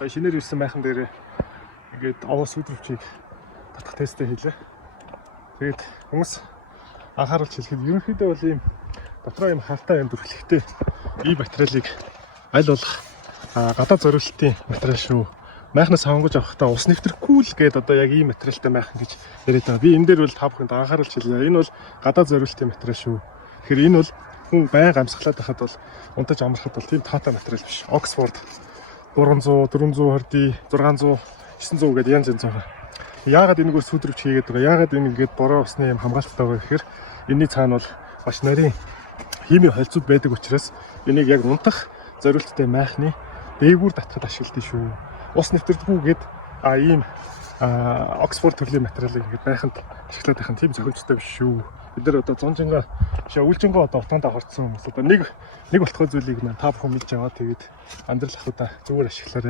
За шинээр ирсэн майхан дээр ингээд овоос өдрөвчийг татах тесттэй хийлээ. Тэгээд хүмүүс анхааруулж хэлэхэд ерөнхийдөө бол ийм дотроо ийм халтаа юм дүрхлэхтэй ийм материалыг аль болох гадаад зориулалтын материал шүү. Майхнаас сонгож авахдаа ус нэвтрэхгүй л гээд одоо яг ийм материалтай майхан гэж яриад байгаа. Би энэ дээр бол та бүхэнд анхааруулж хэлье. Энэ бол гадаад зориулалтын материал шүү. Тэгэхээр энэ бол хүн байнга амсгалаад байхад бол унтаж амрахад бол тийм таатай материал биш. Оксфорд 300, 420D, 600, 900 гэдэг янз янз байгаа. Яагаад энэгээр сүдрөвч хийгээд байгаа? Яагаад энэ ингээд бороо усны юм хамгаалалттай байгаа гэхээр энэний цаана бол маш нарийн химийн холцууд байдаг учраас энийг яг унтах зориулттай майхны дээгүүр татахад ашигладаг шүү. Ус нэвтрдэггүйгээд ийм Оксфорд төрлийн материалыг ингээд майханд ашиглаад байх нь тийм зохимжтой биш шүү. Бид нар одоо зунжингаа өвлжингөө одоо утгаандаа хорцсон хүмүүс одоо нэг болохгүй зүйлийг та бүхэн мэдж аваад тэгээд амьдрал ахуйда зүгээр ашиглаарай.